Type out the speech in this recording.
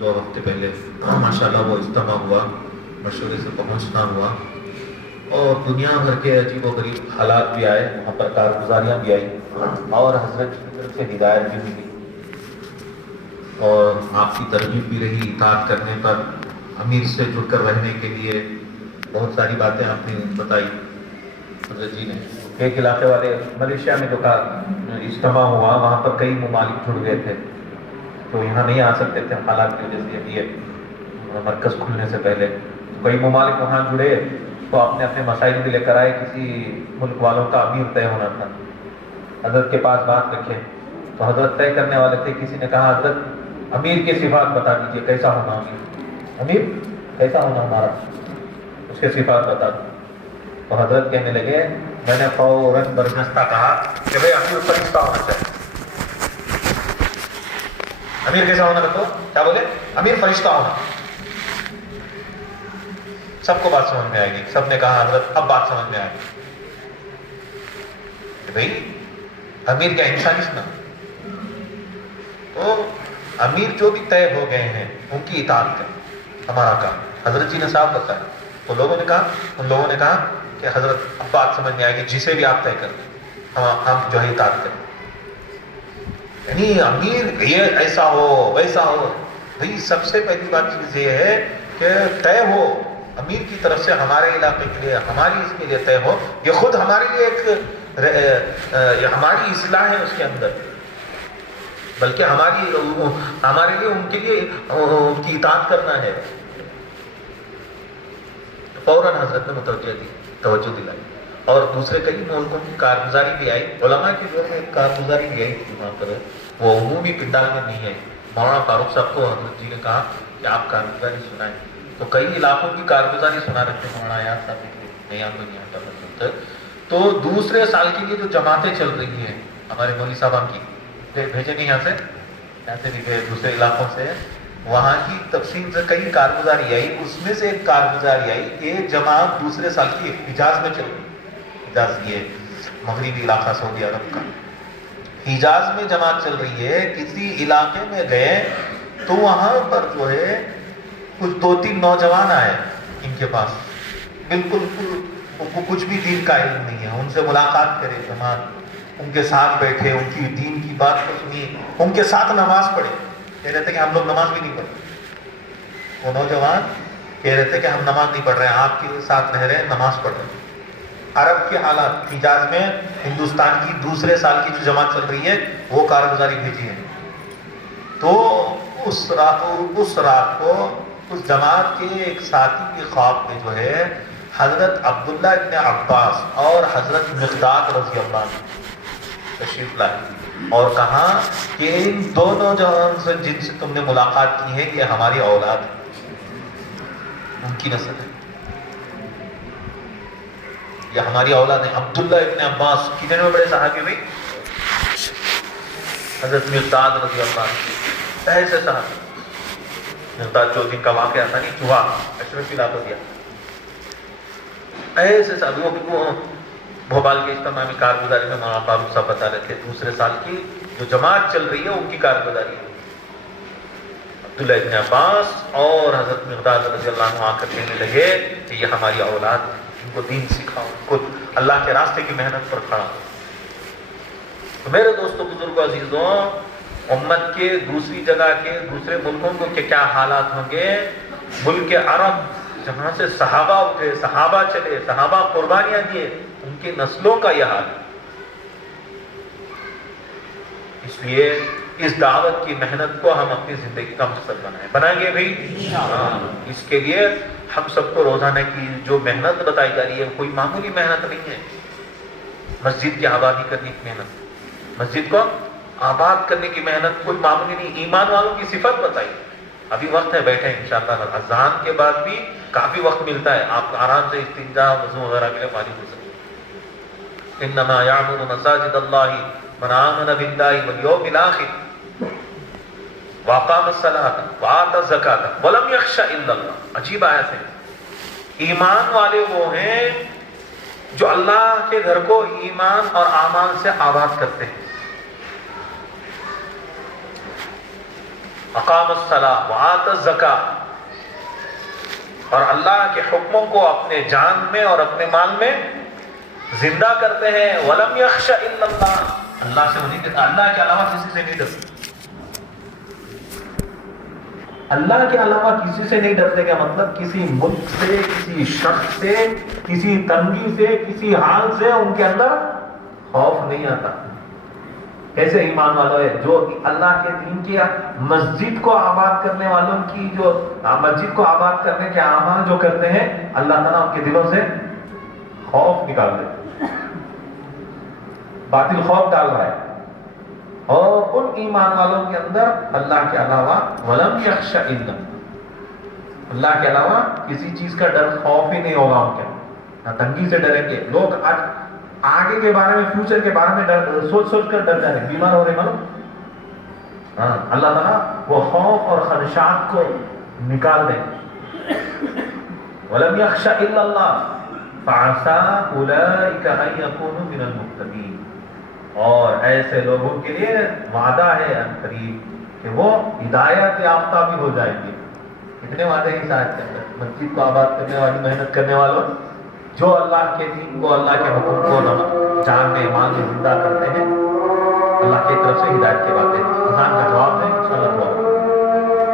دو ہفتے پہلے ماشاءاللہ وہ اجتماع ہوا، مشورے سے پہنچنا ہوا، اور دنیا بھر کے عجیب و غریب حالات بھی آئے، وہاں پر کارگزاریاں بھی آئی، اور حضرت کی طرف سے ہدایت بھی ملی، اور آپ کی ترغیب بھی رہی اطاعت کرنے پر، امیر سے جڑ کر رہنے کے لیے بہت ساری باتیں آپ نے بتائی حضرت جی نے۔ ایک علاقے والے ملیشیا میں جو کا اجتماع ہوا، وہاں پر کئی ممالک جڑ گئے تھے، تو یہاں نہیں آ سکتے تھے حالات کی وجہ سے، یہ مرکز کھلنے سے پہلے کئی ممالک وہاں جڑے، تو اپنے اپنے مسائل بھی لے کر آئے، کسی ملک والوں کا امیر طے ہونا تھا، حضرت کے پاس بات رکھے، تو حضرت طے کرنے والے تھے، کسی نے کہا حضرت امیر کی صفات بتا دیجئے، کیسا ہونا امیر کیسا ہونا ہمارا، اس کے صفات بتا دو، تو حضرت کہنے لگے، میں نے فوراً برجستہ کہا کہ بھئی امیر فرشتہ ہونا چاہیے۔ امیر کیسا ہونا رکھو، کیا بولے؟ امیر فرشتہ ہونا۔ سب کو بات سمجھ میں آئے گی، سب نے کہا حضرت اب بات سمجھ میں آئے گی کہ بھئی امیر کیا انسان اس نا، تو امیر جو بھی طے ہو گئے ہیں ان کی اطاعت کریں، ہمارا کام۔ حضرت جی نے صاف بتایا، تو ان لوگوں نے کہا کہ حضرت اب بات سمجھ میں آئے گی، جسے بھی آپ طے کر دیں ہم جو ہے اطاعت کریں، یعنی امیر یہ ایسا ہو ویسا ہو۔ بھئی سب سے پہلی بات چیز یہ ہے کہ طے ہو امیر کی طرف سے، ہمارے علاقے کے لیے، ہماری اس کے لیے طے ہو، یہ خود ہمارے لیے ایک ہماری اصلاح ہے اس کے اندر، بلکہ ہمارے لیے ان کے لیے ان کی اطاعت کرنا ہے۔ فوراً حضرت نے توجہ دلائی، اور دوسرے کئی ملکوں کی کارگزاری بھی آئی، علماء کی جو ہے کارگزاری بھی آئی وہاں پر، وہ عمومی پنڈال میں نہیں ہے۔ مولانا فاروق صاحب کو حضرت جی نے کہا کہ آپ کارگزاری سنائیں، تو کئی علاقوں کی کارگزاری سنا رکھتے ہیں مولانا یاد صاحب نے، یہاں تو نہیں آتا۔ تو دوسرے سال کے لیے جو جماعتیں چل رہی ہیں ہمارے مولوی صاحب کی، بھیجے نہیں یہاں سے بھی دوسرے علاقوں سے، وہاں کی تفصیل سے کئی کارگزاری آئی، اس میں سے ایک کارگزاری آئی کہ جماعت دوسرے سال کی حجاز میں چل رہی، حجاز یہ مغربی علاقہ سعودی عرب کا، حجاز میں جماعت چل رہی ہے، کسی علاقے میں گئے تو وہاں پر جو ہے کچھ 2-3 نوجوان آئے ان کے پاس، بالکل کچھ بھی دین کا علم نہیں ہے، ان سے ملاقات کرے جماعت، ان کے ساتھ بیٹھے، ان کی دین کی بات کو سنی، ان کے ساتھ نماز پڑھے، کہہ رہے تھے کہ ہم لوگ نماز بھی نہیں پڑھتے، وہ نوجوان کہہ رہے تھے کہ ہم نماز نہیں پڑھ رہے ہیں، آپ کے ساتھ رہ رہے ہیں، نماز پڑھ رہے ہیں۔ عرب کے حالات، حجاز میں ہندوستان کی دوسرے سال کی جو جماعت چل رہی ہے وہ کارگزاری بھیجی ہے، تو اس رات کو اس جماعت کے ایک ساتھی کے خواب میں جو ہے حضرت عبداللہ ابن عباس اور حضرت مقداد رضی اللہ عنہ تشریف لائے، اور کہا کہ ان دو نوجوان سے جن سے تم نے ملاقات کی ہے یہ ہماری اولاد ہے، ان کی نسل ہے، یہ ہماری اولاد ہے۔ عبداللہ ابن عباس کتنے بڑے صحابی بھائی، حضرت مقداد رضی اللہ عنہ ایسے صحابی، مقداد جو دن کا واقعہ تھا نہیں، چوہا اشرف پلا تو دیا، ایسے صحابی، وہ بھوپال کے اجتماع میں کارگزاری میں مولانا فاروق صاحب بتا رہے تھے، دوسرے سال کی جو جماعت چل رہی ہے ان کی کارگزاری ہے۔ عبداللہ ابن عباس اور حضرت مقداد رضی اللہ عنہ آ کر کہنے لگے کہ یہ ہماری اولاد ہے، ان کو دین سکھاؤ، ان کو اللہ کے راستے کی محنت پر کھڑا۔ تو میرے دوستوں، بزرگوں، عزیزوں، امت کے دوسری جگہ کے دوسرے ملکوں کو کیا حالات ہوں گے، ملک عرب جہاں سے صحابہ اٹھے، صحابہ چلے، صحابہ قربانیاں دیے، ان کی نسلوں کا یہ حال ہے۔ اس لیے اس دعوت کی محنت کو ہم اپنی زندگی کا مقصد بنائیں گے بھائی، اس کے لیے ہم سب کو روزانہ کی جو محنت بتائی جا رہی ہے کوئی معمولی محنت نہیں ہے۔ مسجد کی آبادی کرنے کی محنت، مسجد کو آباد کرنے کی محنت کوئی معمولی نہیں، ایمان والوں کی صفت بتائی، ابھی وقت ہے، بیٹھے ہیں انشاءاللہ، اذان کے بعد بھی کافی وقت ملتا ہے، آپ آرام سے استنجا وضو وغیرہ کے لیے فارغ ہو سکتے ہیں۔ انما یعمر مساجد اللہ من آمن باللہ والیوم الآخر واقام الصلاۃ وآتى الزکاۃ ولم یخش الا اللہ۔ عجیب آیت ہے، ایمان والے وہ ہیں جو اللہ کے گھر کو ایمان اور اعمال سے آباد کرتے ہیں، اقام الصلاۃ وآت الزکاۃ، اور اللہ کے حکموں کو اپنے جان میں اور اپنے مال میں زندہ کرتے ہیں. ولم یخش الا اللہ، اللہ سے نہیں ڈرتا، اللہ کے علاوہ کسی سے نہیں ڈرتے. اللہ کے علاوہ کسی سے نہیں ڈرتے کا مطلب کسی ملک سے، کسی شخص سے، کسی تنگی سے، کسی حال سے ان کے اندر خوف نہیں آتا. ایسے ایمان والوں ہے جو اللہ کے دین کی مسجد کو آباد کرنے والوں کی، جو مسجد کو آباد کرنے کے اعمال جو کرتے ہیں، اللہ تعالیٰ ان کے دلوں سے خوف نکال دے، باطل خوف ڈال رہا ہے. اور ان ایمان والوں کے اندر اللہ کے علاوہ ولم یخش الا، اللہ کے علاوہ کسی چیز کا ڈر، خوف ہی نہیں ہوگا ان کے. نہ تنگی سے ڈریں گے. لوگ آگے کے بارے میں، فیوچر کے بارے میں سوچ کر ڈر جا رہے، بیمار ہو رہے معلوم. اللہ تعالیٰ وہ خوف اور خدشات کو نکال دیں. ولم یخش الا اللہ فعسى اولئک ان یکونوا من المهتدین، اور ایسے لوگوں کے لیے وعدہ ہے ان قریب کہ وہ ہدایت یافتہ بھی ہو جائیں گے. کتنے وعدے ہیں اس آیت کے اندر؟ مسجد کو آباد کرنے والی، محنت کرنے والوں، جو اللہ کے دین کو، اللہ کے حکم کو جان میں، ایمان میں زندہ کرتے ہیں، اللہ کی طرف سے ہدایت کی باتیں. انسان کا جواب ہے